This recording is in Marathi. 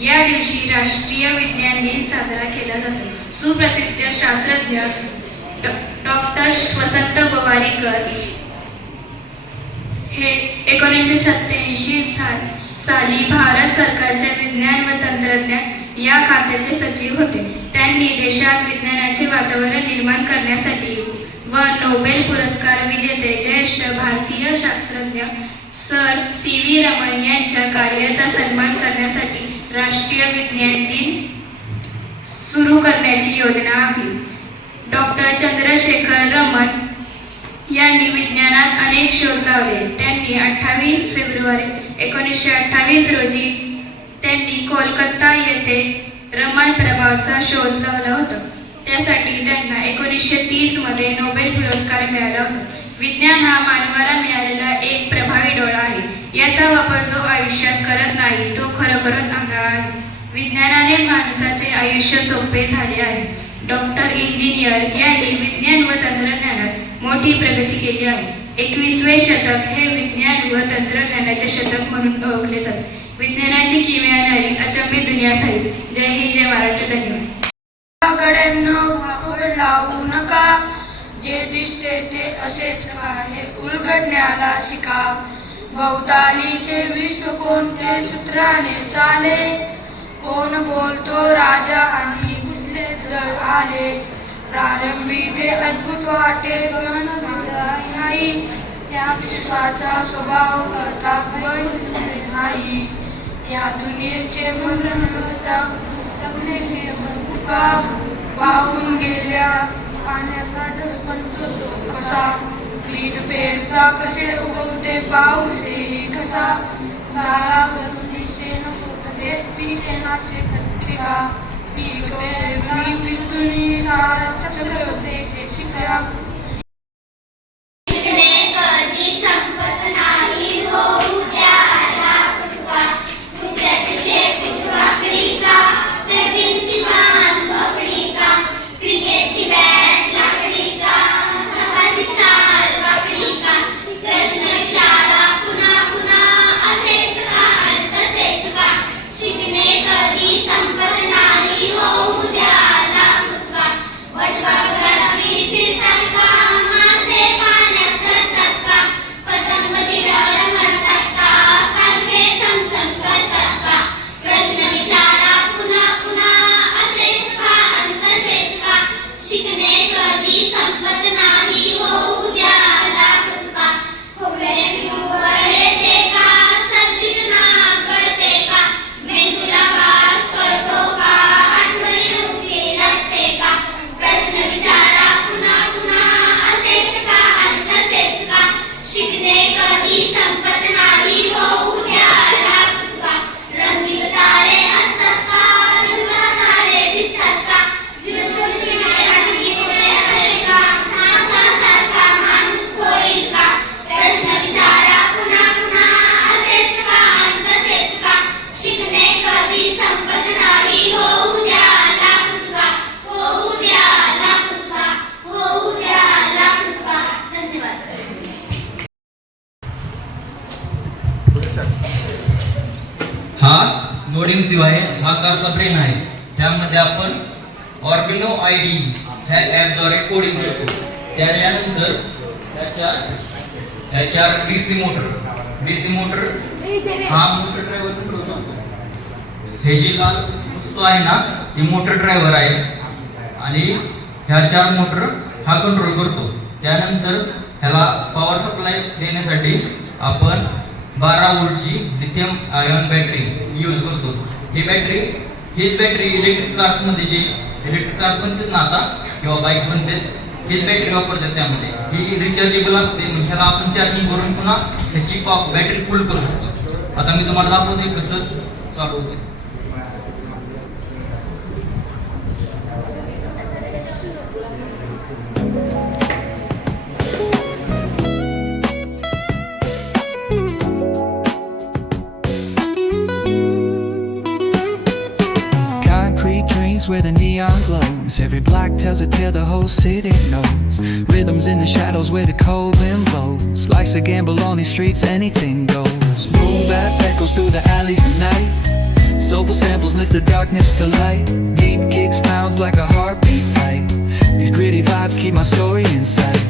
या दिवशी राष्ट्रीय विज्ञान दिन साजरा केला जातो. सुप्रसिद्ध शास्त्रज्ञ डॉक्टर वसंत गोवारीकर हे 1987 साली भारत सरकारच्या विज्ञान व तंत्रज्ञान या खात्याचे सचिव होते. त्यांनी देशात विज्ञानाचे वातावरण निर्माण करण्यासाठी व नोबेल पुरस्कार विजेते ज्येष्ठ भारतीय शास्त्रज्ञ सर सी.व्ही. रमन यांच्या कार्याचा सन्मान करण्यासाठी राष्ट्रीय विज्ञान दिन सुरू करण्याची योजना आखली. डॉक्टर चंद्रशेखर रमन यांनी विज्ञानात अनेक शोध लावले. त्यांनी 28 फेब्रुवारी 1928 रोजी त्यांनी कोलकाता येथे रमन प्रभावाचा शोध लावला होता. त्यासाठी त्यांना 1930 मध्ये नोबेल पुरस्कार मिळाला होता. विज्ञान हा मानवाला मिळालेला एक प्रभावी डोळा आहे. याचा वापर जो आयुष्यात करत नाही तो खरोखरच आंधळा आहे. विज्ञानाने माणसाचे आयुष्य सोपे झाले आहे. डॉक्टर इंजिनियर यांनी विज्ञान व तंत्रज्ञानात मोठी प्रगती केली आहे. 21वे शतक हे विज्ञान व तंत्रज्ञानाचे शतक म्हणून ओळखले जाते. विज्ञानाची किमयाणारी अचंबित दुनिया साहित्य. जय हिंद, जय महाराष्ट्र. धन्यवाद. गड्यांनो लावू नका, जे दिसते ते असेच आहे उलगडण्याला शिका. भोवतालीचे विश्व कोणते सूत्राने चाले, कोण बोलतो राजा आणि आले. प्रारंभी जे अद्भुत वाटे पण नाही, त्या विश्वाचा स्वभाव करता नाही. या दुनियेचे मरण जगणे हे मुका, वाहून गेल्या पाण्याचा ढग कसा. बीज पेरता कसे उगवते पाऊस हे कसा. चारा जमिनी शेण होते शेणाचे पिका. पीक वेगळी पितुनी चारा चक्र होते हे शिकल्या. हा नोडियम शिवाय हा कारचा ब्रेन आहे. त्यामध्ये आपण ऑर्बिनो आयडी ह्या ॲपद्वारे कोडिंग करतो. त्यानंतर त्याच्या डीसी मोटर हा मोटर ड्रायव्हर कंट्रोल करतो. हे जी लाल वस्तू आहे ना ही मोटर ड्रायव्हर आहे आणि ह्या 4 मोटर हा कंट्रोल करतो. त्यानंतर ह्याला पॉवर सप्लाय देण्यासाठी आपण 12 व्होल्टची लिथियम आयन बॅटरी यूज करतो. हीच बॅटरी इलेक्ट्रिक कार्स बनतात ना आता किंवा बाईक्स बनतात, हीच बॅटरी वापरतात. त्यामध्ये ही रिचार्जेबल असते, म्हणजे ह्याला आपण चार्जिंग करून पुन्हा ह्याची बॅटरी फुल करू शकतो. आता मी तुम्हाला दाखवतो कसं चालू होते. Where the neon glows, every block tells a tale the whole city knows. Rhythms in the shadows where the cold wind blows. Life's a gamble on these streets, anything goes. Moon that echoes through the alleys at night. Soulful samples lift the darkness to light. Deep kicks pounds like a heartbeat fight. These gritty vibes keep my story in sight.